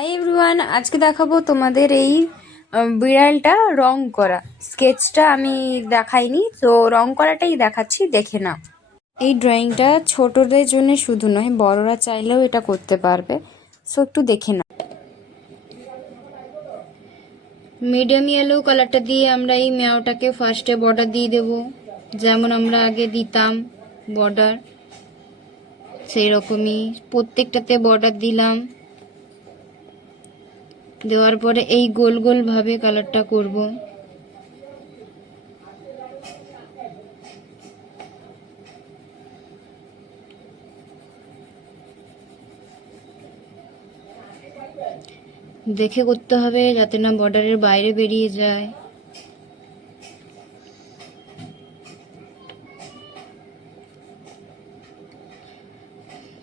Hi everyone, আজকে দেখাবো তোমাদের এই বিড়ালটা রং করা। স্কেচটা আমি দেখাইনি, তো রং করাটাই দেখাচ্ছি, দেখে নাও। এই ড্রয়িংটা ছোটদের জন্য শুধু নয়, বড়রা চাইলেও এটা করতে পারবে। সো একটু দেখে নাও। মিডিয়াম ইয়েলো কালারটা দিয়ে আমরা এই মেয়াওটাকে ফার্স্টে বর্ডার দিয়ে দেব, যেমন আমরা আগে দিতাম বর্ডার, সেই রকমই প্রত্যেকটাতে বর্ডার দিলাম। দেওয়ার পরে এই গোল গোল ভাবে কালারটা করব। দেখে করতে হবে যাতে না বর্ডারের বাইরে বেরিয়ে যায়।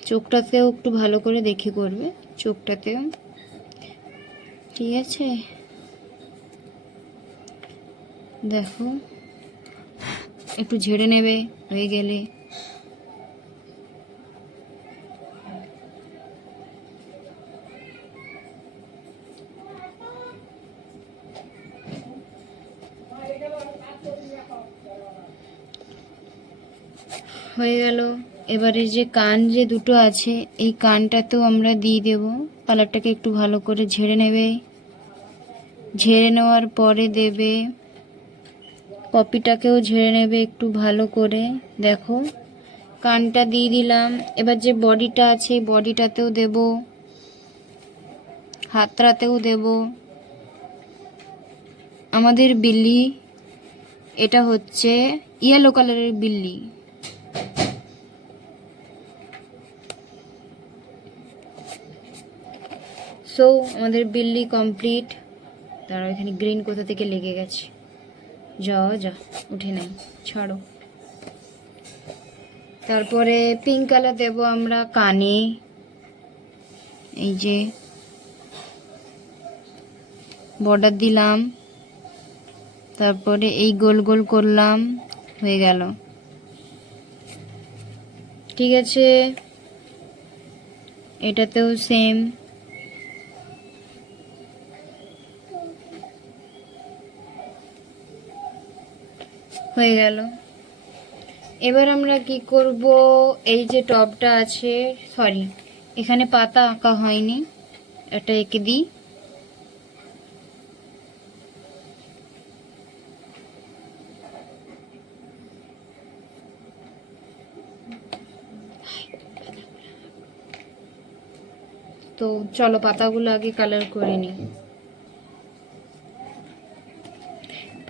চোখটাতেও একটু ভালো করে দেখে করবে, চোখটাতেও। ঠিক আছে, দেখো একটু ঝেড়ে নেবে হয়ে গেলে। হয়ে গেল। এবারে যে কান যে দুটো আছে, এই কানটাতেও আমরা দিয়ে দেব। কালারটাকে একটু ভালো করে ঝেড়ে নেবে, ঝেড়ে নেওয়ার পরে দেবে। কপিটাকেও ঝেড়ে নেবে একটু ভালো করে। দেখো কানটা দিয়ে দিলাম। এবার যে বডিটা আছে, বডিটাতেও দেব, হাতটাতেও দেব। আমাদের বিল্লি, এটা হচ্ছে ইয়েলো কালারের বিল্লি। সো আমাদের বিল্লি কমপ্লিট। তারা এখানে গ্রিন কোথা থেকে লেগে গেছে, যা যা উঠে নেই, ছাড়ো। তারপরে পিঙ্ক কালার দেব আমরা কানে, এই যে বর্ডার দিলাম, তারপরে এই গোল গোল করলাম, হয়ে গেল। ঠিক আছে, এটাতেও সেম। হয়ে গেল। এবার আমরা কি করব, এই যে টপটা আছে, সরি এখানে পাতা আঁকা হয়নি, এটা এঁকে দিই। তো চলো পাতাগুলো আগে কালার করে নিই।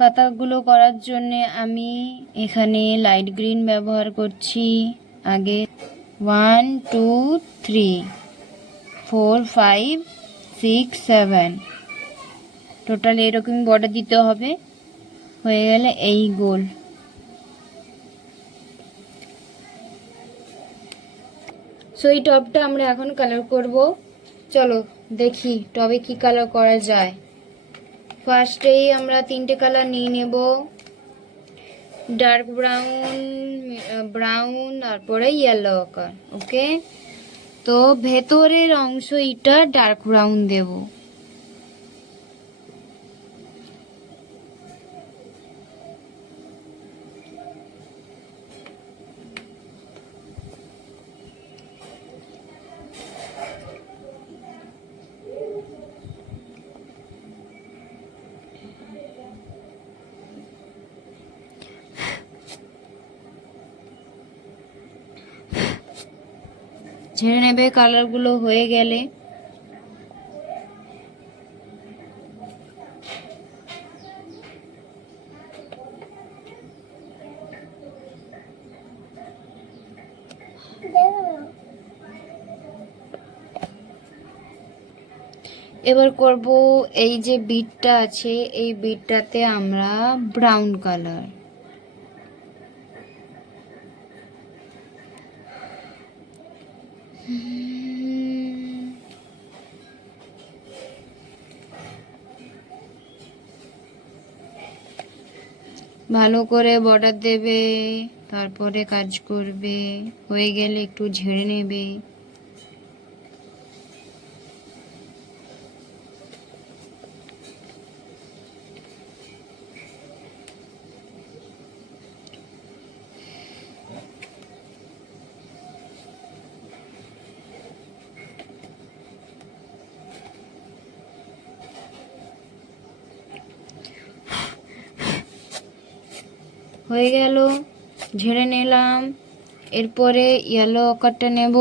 পাতাগুলো করার জন্য আমি এখানে লাইট গ্রিন ব্যবহার করছি। আগে 1 2 3 4 5 6 7 টোটাল এরকম বর্ডার দিতে হবে। হয়ে গেলে এই গোল। সো এই টবটা আমরা এখন কালার করব। চলো দেখি টবে কি কালার করা যায়। ফার্স্টেই আমরা তিনটে কালার নিয়ে নেব, ডার্ক ব্রাউন, ব্রাউন, তারপরে ইয়েলো কালার। ওকে, তো ভেতরের অংশ এটা ডার্ক ব্রাউন দেব। ঝেড়ে নেবে কালারগুলো হয়ে গেলে। এবার করব এই যে বিটটা আছে, এই বিটটাতে আমরা ব্রাউন কালার। ভালো করে বর্ডার দেবে, তারপরে কাজ করবে। হয়ে গেলে একটু ঝেড়ে নেবে। হয়ে গেল, ঝেড়ে নিলাম। এরপরে ইয়েলো আকারটা নেব,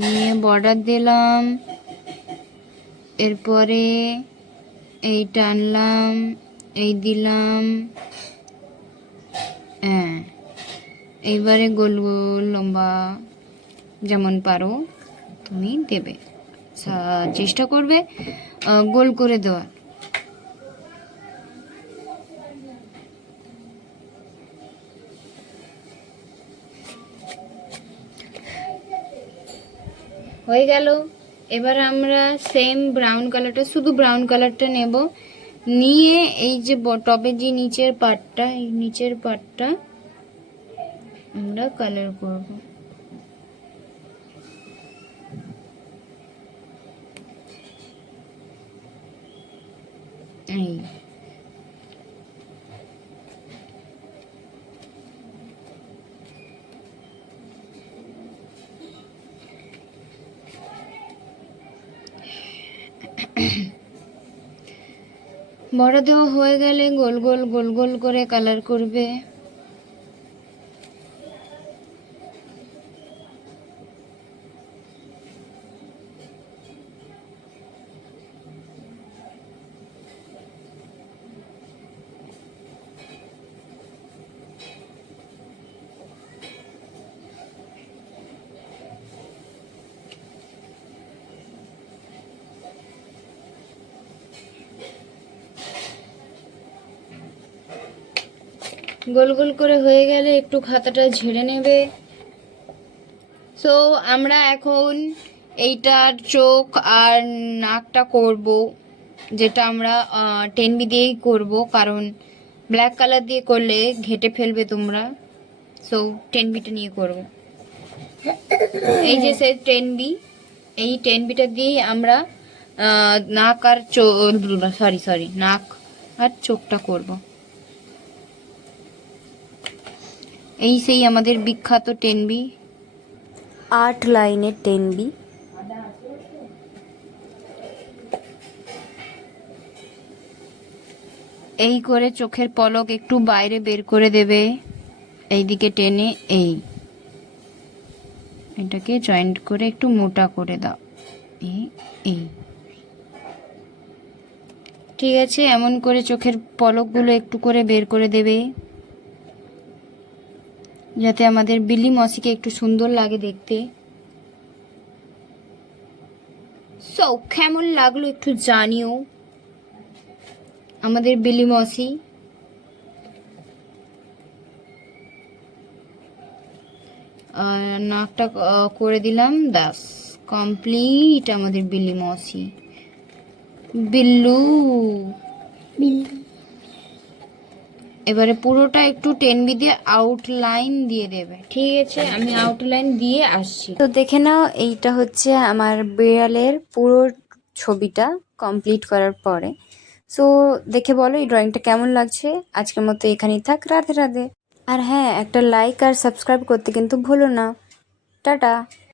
নিয়ে বর্ডার দিলাম। এরপরে এই টানলাম, এই দিলাম। হ্যাঁ, এইবারে গোল গোল লম্বা যেমন পারো তুমি দেবে, চেষ্টা করবে গোল করে দেওয়ার। হয়ে গেল। এবার আমরা সেম ব্রাউন কালারটা, শুধু ব্রাউন কালারটা নেব, নিয়ে এই যে টপের যে নিচের পার্টটা, এই নিচের পার্টটা আমরা কালার করব। এই বড় দেওয়া হয়ে গেলে গোল গোল গোল গোল করে কালার করবে। গোল গোল করে হয়ে গেলে একটু খাতাটা ঝেড়ে নেবে। সো আমরা এখন এইটার চোখ আর নাকটা করব, যেটা আমরা 10B দিয়েই করব, কারণ ব্ল্যাক কালার দিয়ে করলে ঘেটে ফেলবে তোমরা। সো 10Bটা নিয়ে করব। এই যে সে 10B, এই 10Bটা দিয়েই আমরা নাক আর নাক আর চোখটা করব। এই সেই আমাদের বিখ্যাত 10B, 8 লাইনের 10B। এই করে চোখের পলক একটু বাইরে বের করে দেবে, এইদিকে টেনে এটাকে জয়েন্ট করে একটু মোটা করে দাও। এই ঠিক আছে, এমন করে চোখের পলকগুলো একটু করে বের করে দেবে, যাতে আমাদের বিলি মসিকে একটু সুন্দর লাগে দেখতে। সো কেমন লাগলো একটু জানিও আমাদের বিলি মসি। নাকটা করে দিলাম, ব্যাস কমপ্লিট আমাদের বিলি মসি। বিল্লু এবারে পুরোটা একটু 10B দিয়ে আউটলাইন দিয়ে দেবে। ঠিক আছে, আমি আউটলাইন দিয়ে আসছি। তো দেখে নাও, এইটা হচ্ছে আমার বিড়ালের পুরো ছবিটা কমপ্লিট করার পরে। সো দেখে বলো এই ড্রয়িংটা কেমন লাগছে। আজকের মতো এখানেই থাক, রাধে রাধে। আর হ্যাঁ, একটা লাইক আর সাবস্ক্রাইব করতে কিন্তু ভুলো না। টাটা।